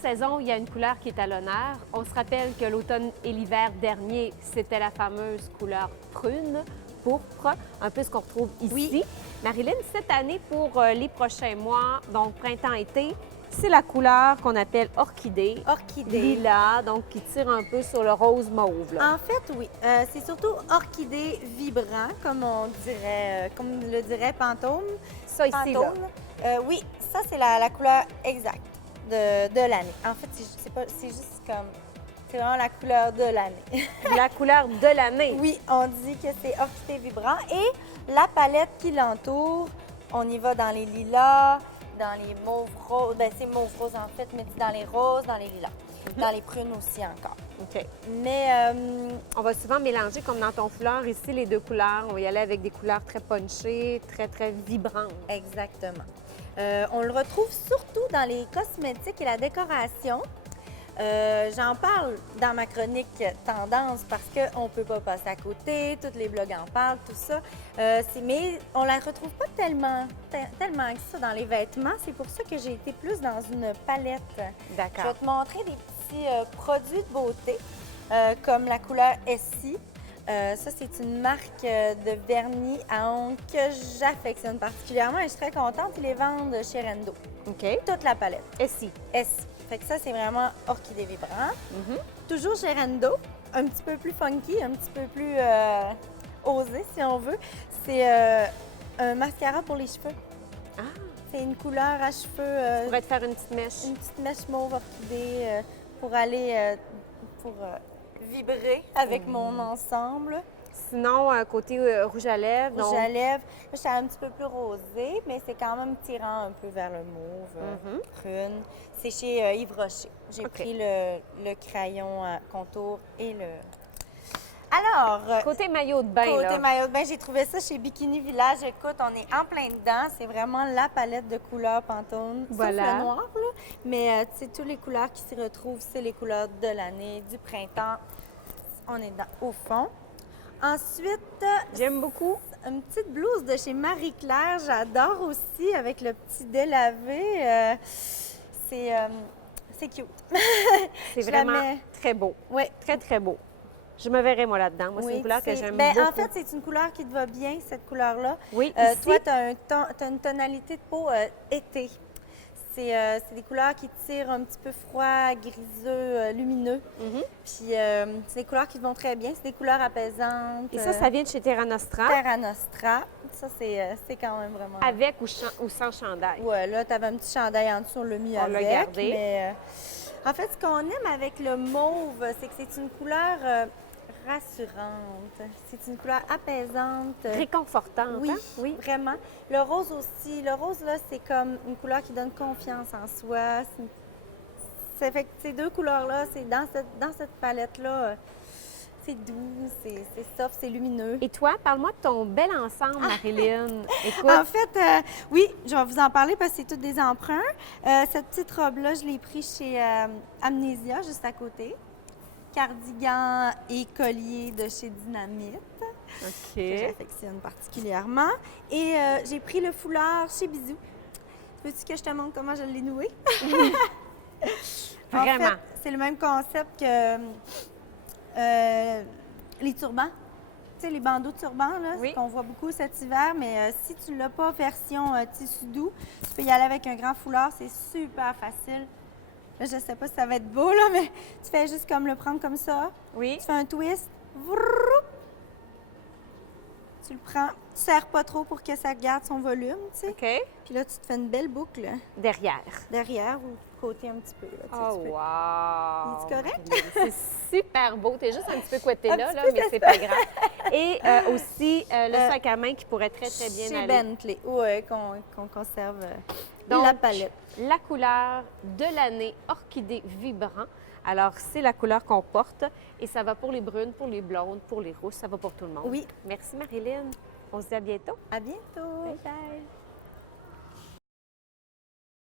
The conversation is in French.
saison, il y a une couleur qui est à l'honneur. On se rappelle que l'automne et l'hiver dernier, c'était la fameuse couleur prune, pourpre, un peu ce qu'on retrouve ici. Oui. Marilyn, cette année, pour les prochains mois, donc printemps-été, c'est la couleur qu'on appelle orchidée. Orchidée. Lilas, donc qui tire un peu sur le rose mauve. Là. En fait, oui. C'est surtout orchidée vibrant, comme on dirait, comme le dirait Pantone. Ça ici, là. Pantone. Oui, ça, c'est la couleur exacte de l'année. En fait, c'est juste comme... C'est vraiment la couleur de l'année. La couleur de l'année. Oui, on dit que c'est orchidée vibrant. Et la palette qui l'entoure, on y va dans les lilas, dans les mauves roses. Bien, c'est mauve rose en fait, mais dans les roses, dans les lilas. Dans les prunes aussi encore. OK. Mais On va souvent mélanger, comme dans ton foulard, ici, les deux couleurs. On va y aller avec des couleurs très punchées, très, très vibrantes. exactement. On le retrouve surtout dans les cosmétiques et la décoration. J'en parle dans ma chronique tendance parce qu'on ne peut pas passer à côté, tous les blogs en parlent, tout ça. Mais on la retrouve pas tellement que ça dans les vêtements. C'est pour ça que j'ai été plus dans une palette. Je vais D'accord. te montrer des petits produits de beauté comme la couleur Essie. Ça, c'est une marque de vernis à ongles que j'affectionne particulièrement et je suis très contente. Ils les vendent chez Rendo. OK. Toute la palette. Et si? Essie. Fait que ça, c'est vraiment orchidée vibrant. Toujours chez Rendo, un petit peu plus funky, un petit peu plus osé, si on veut. C'est un mascara pour les cheveux. Ah! C'est une couleur à cheveux, Tu pourrais te faire une petite mèche. une petite mèche mauve orchidée pour aller, pour vibrer avec mon ensemble. Sinon, côté rouge à lèvres, Rouge donc... à lèvres, là, je suis un petit peu plus rosé, mais c'est quand même tirant un peu vers le mauve, prune. C'est chez Yves Rocher. J'ai OK. pris le crayon contour et le... Alors, Côté maillot de bain, côté là. maillot de bain, j'ai trouvé ça chez Bikini Village. Écoute, on est en plein dedans. C'est vraiment la palette de couleurs Pantone, Voilà. sauf le noir, là. Mais tu sais, toutes les couleurs qui s'y retrouvent, c'est les couleurs de l'année, du printemps. On est au fond. Ensuite, J'aime beaucoup. une petite blouse de chez Marie-Claire, j'adore aussi, avec le petit délavé. C'est cute. C'est Je la vraiment mets- très beau. Oui. Très, très beau. Je me verrais, moi, là-dedans. Moi, c'est une couleur que j'aime Ben, beaucoup. en fait, c'est une couleur qui te va bien, cette couleur-là. Oui, ici. Toi, tu as une tonalité de peau été. C'est des couleurs qui tirent un petit peu froid, griseux, lumineux. Puis c'est des couleurs qui te vont très bien. C'est des couleurs apaisantes. Et ça vient de chez Terra Nostra, Terra Nostra. Ça, c'est quand même vraiment... avec ou sans chandail. Ouais, là, tu avais un petit chandail en dessous, on l'a mis On l'a avec. gardé. Mais, en fait, ce qu'on aime avec le mauve, c'est que c'est une couleur rassurante. C'est une couleur apaisante. Réconfortante, Oui, hein? Oui. vraiment. Le rose aussi. Le rose, là, c'est comme une couleur qui donne confiance en soi. Ça fait que ces deux couleurs-là, c'est dans cette palette-là, c'est doux, c'est soft, c'est lumineux. Et toi, parle-moi de ton bel ensemble, Marilyn. Écoute, En fait, oui, je vais vous en parler parce que c'est tous des emprunts. Cette petite robe-là, je l'ai prise chez Amnesia, juste à côté. Cardigan et collier de chez Dynamite, OK. que j'affectionne particulièrement. Et j'ai pris le foulard chez Bisou. Veux-tu que je te montre comment je l'ai noué? En Vraiment. fait, c'est le même concept que les turbans. Tu sais, les bandeaux de turban, là, Oui. qu'on voit beaucoup cet hiver, mais si tu ne l'as pas version tissu doux, tu peux y aller avec un grand foulard, c'est super facile. Là, je ne sais pas si ça va être beau, là, mais tu fais juste comme le prendre comme ça. Oui. Tu fais un twist. Vroom. Tu le prends. Tu ne serres pas trop pour que ça garde son volume, tu sais. OK. Puis là, tu te fais une belle boucle Derrière. derrière ou côté un petit peu. Là, tu sais, Oh, tu peux- wow! Es-tu correct? Marilyn, c'est super beau. T'es juste un petit peu couettée Un là, petit là, peu, mais c'est c'est pas grave. Et aussi, le sac à main qui pourrait très, très bien Chez aller. Bentley, oui, qu'on conserve Donc, la palette. la couleur de l'année orchidée vibrant. Alors, c'est la couleur qu'on porte et ça va pour les brunes, pour les blondes, pour les rousses, ça va pour tout le monde. Oui. Merci Marilyn. On se dit à bientôt. À bientôt! Bye bye.